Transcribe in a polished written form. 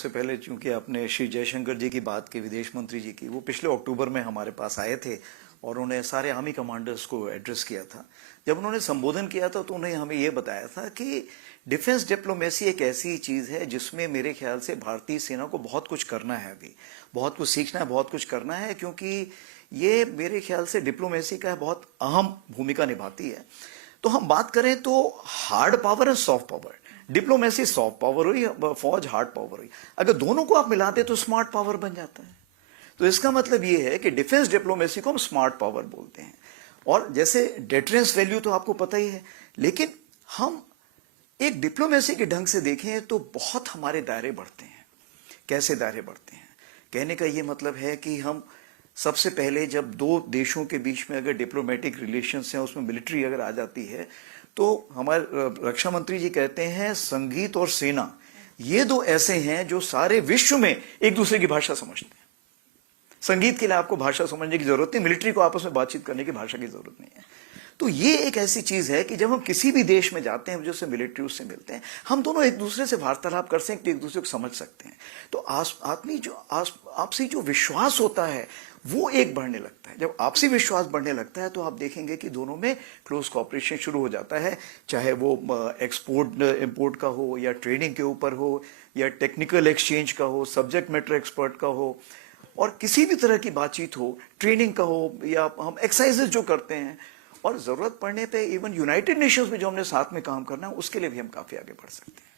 सबसे पहले चूंकि आपने श्री जयशंकर जी की बात की, विदेश मंत्री जी की, वो पिछले अक्टूबर में हमारे पास आए थे और उन्होंने सारे आर्मी कमांडर्स को एड्रेस किया था। जब उन्होंने संबोधन किया था तो उन्होंने हमें ये बताया था कि डिफेंस डिप्लोमेसी एक ऐसी चीज है जिसमें मेरे ख्याल से भारतीय सेना को बहुत कुछ करना है, अभी बहुत कुछ सीखना है, बहुत कुछ करना है, क्योंकि ये मेरे ख्याल से डिप्लोमेसी का बहुत अहम भूमिका निभाती है। तो हम बात करें तो हार्ड पावर और soft power, diplomacy soft power हुई, फौज हार्ड पावर हुई। अगर दोनों को आप मिलाते तो स्मार्ट पावर बन जाता है। तो इसका मतलब ये है कि डिफेंस डिप्लोमेसी को हम स्मार्ट पावर बोलते हैं। और जैसे डेटरेंस वैल्यू तो आपको पता ही है, लेकिन हम एक डिप्लोमेसी के ढंग से देखें तो बहुत हमारे दायरे बढ़ते हैं। कैसे दायरे बढ़ते हैं? कहने का ये मतलब है कि हम सबसे पहले जब दो देशों के बीच में अगर डिप्लोमेटिक रिलेशंस हैं, उसमें मिलिट्री अगर आ जाती है, तो हमारे रक्षा मंत्री जी कहते हैं संगीत और सेना ये दो ऐसे हैं जो सारे विश्व में एक दूसरे की भाषा समझते हैं। संगीत के लिए आपको भाषा समझने की जरूरत नहीं, मिलिट्री को आपस में बातचीत करने की भाषा की जरूरत नहीं है। तो ये एक ऐसी चीज है कि जब हम किसी भी देश में जाते हैं, जैसे मिलिट्री उससे मिलते हैं, हम दोनों एक दूसरे से वार्तालाप कर सकते हैं, एक दूसरे को समझ सकते हैं। तो आपसी जो विश्वास होता है वो एक बढ़ने लगता है। जब आपसी विश्वास बढ़ने लगता है तो आप देखेंगे कि दोनों में क्लोज कॉपरेशन शुरू हो जाता है, चाहे वो एक्सपोर्ट इंपोर्ट का हो, या ट्रेनिंग के ऊपर हो, या टेक्निकल एक्सचेंज का हो, सब्जेक्ट मैटर एक्सपर्ट का हो, और किसी भी तरह की बातचीत हो, ट्रेनिंग का हो, या हम एक्सरसाइजेस जो करते हैं, और जरूरत पड़ने पे इवन यूनाइटेड नेशंस में जो हमने साथ में काम करना है उसके लिए भी हम काफी आगे बढ़ सकते हैं।